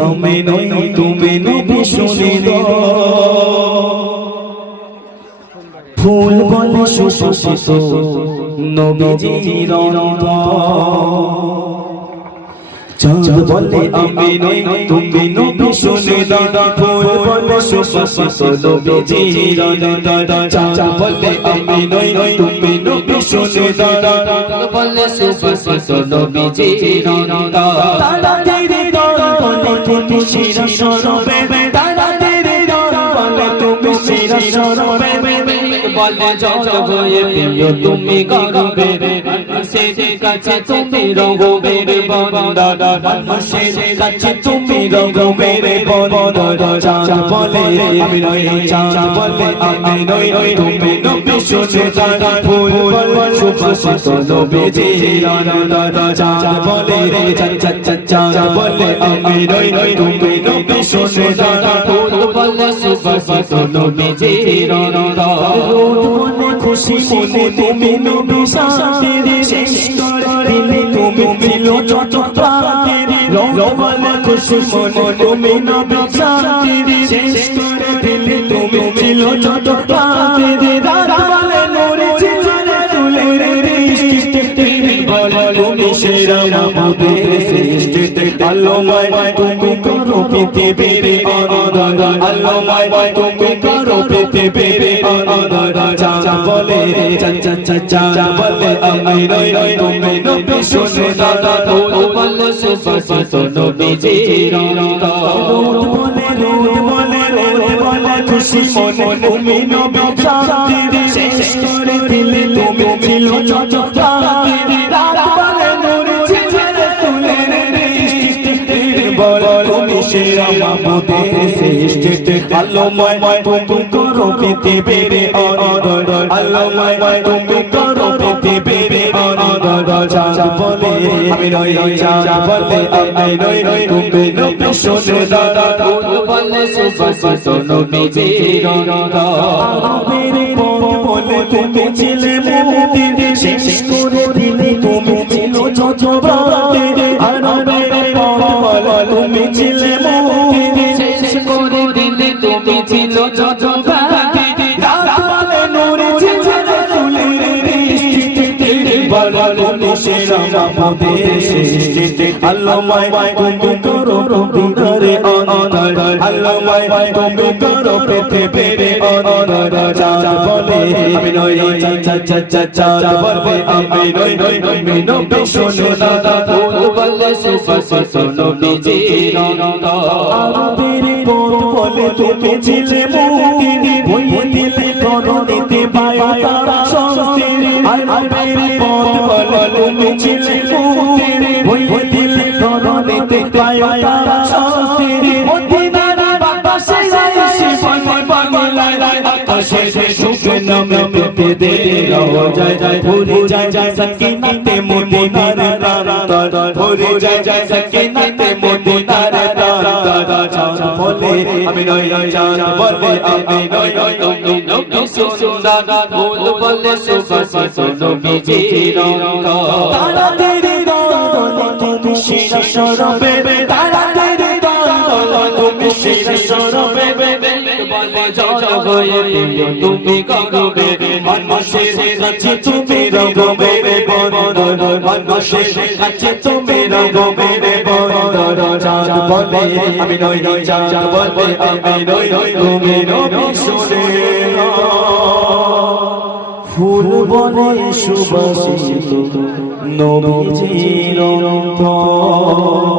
আমি নই তুমি নবী শুনে দাও ফুল বলে সুশোভিত নবীজির অন্তর চাঁদ বলে আমি নই তুমি নবী শুনে দাও ফুল বলে সুশোভিত নবীজির অন্তর চাঁদ বলে আমি নই তুমি নবী শুনে দাও বলে সুশোভিত নবীজির অন্তর তারা তেরে দল বলে তুমি শিরা সরবে তারা তেরে দল বলে তুমি শিরা সরবে বলে জল হয়ে প্রিয় তুমি গর্বে মানুষের কাছে তুমি রঘুবীর বান্দা মানুষের কাছে তুমি রঘুবীর বান্দা চাঁদ বলে আমি নই চাঁদ বলে আমি নই তুমি নবী শুনে দাও ফুল বলে সুশোভিত নবীজির অন্তর চাঁদ বলে চাঁদ বলে আমি নই তুমি নবী শুনে দাও ফুল বলে সুশোভিত নবীজির অন্তর মনে খুশি মনে তুমি নবী শান্তির শেষ করে দিলে তুমি দিল যত প্রাণের রবলে খুশি মনে তুমি নবী শান্তির শেষ করে দিলে তুমি দিল যত প্রাণের রাবলে নূরে চিলে তুলে সৃষ্টি বলে তুমি সেরা মাহমুদের সৃষ্টি আল্লাহময় তুমি করো পৃথিবীর অনন্ত আল্লাহময় তুমি করো পৃথিবীর অনন্ত চাঁদ বলে চাঁদ বলে আমি নই তুমি নবী শুনে দাও ফুল বলে সুশোভিত নবীজির অন্তর রোদ বলে খুশি মনে তুমি নবী শান্তির শেষ করে দিলে তুমি ছিল যত প্রাণের রাত বলে নূরে চিলে তুলে বলে তুমি সেরা মাহমুদের সৃষ্টি আল্লাহময় তুমি করো পৃথিবীর অনন্ত আল্লাহময় তুমি করো পৃথিবীর অনন্ত চাঁদ বলে আমি নই চাঁদ বলে আমি নই তুমি নবী শুনে দাও ফুল বলে সুশোভিত নবীজির অন্তর আরবের পথ বলে তুমি ছিলে মুক্তির শেষ করে দিলে তুমি ছিল যত প্রাণের আরবের পথ বলে তুমি ছিলে মুক্তির শেষ করে দিলে তুমি ছিল যত প্রাণের রাবলে নূরে চিলে তুলে বলে তুমি সেরা মাহমুদের সৃষ্টি আল্লাহময় তুমি করো পৃথিবীর অনন্ত আল্লাহময় তুমি করো পৃথিবীর অনন্ত চাঁদ বলে আমি নই চাঁদ বলে আমি নই তুমি নবী শুনে দাও ফুল বলে সুশোভিত নবীজির অন্তর আরবের পথ বলে তুমি ছিলে মুক্তির বই দিলে করণীতে পায় তারা শান্তির আরবের পথ বলে তুমি ছিলে মুক্তির বই দিলে করণীতে পায় তারা শান্তির মদিনার বাতাসে আইসে বাংলায় আকাশে সুখে নামে পেতে দে যায় ভরে যায় সাকিনাতে মদিনার প্রান্তর ভরে যায় সাকিনাতে মদিনার প্রান্তর চাঁদ বলে আমি নই চাঁদ বলে আমি নই তুমি নবী শুনে দাও ফুল বলে সুশোভিত নবীজির অন্তর তারা তেরে দলে তুমি শিরা সরবে তারা তেরে দলে তুমি শিরা সরবে বলে জল হয়ে তুমি গর্বে মানুষের কাছে তুমি রঘুবীর বান্দা মানুষের কাছে তুমি রঘুবীর বান্দা চাঁদ বলে আমি নই চাঁদ বলে আমি নই তুমি নবী শুনে দাও ফুল বলে সুবাসিত নবীজির অন্তর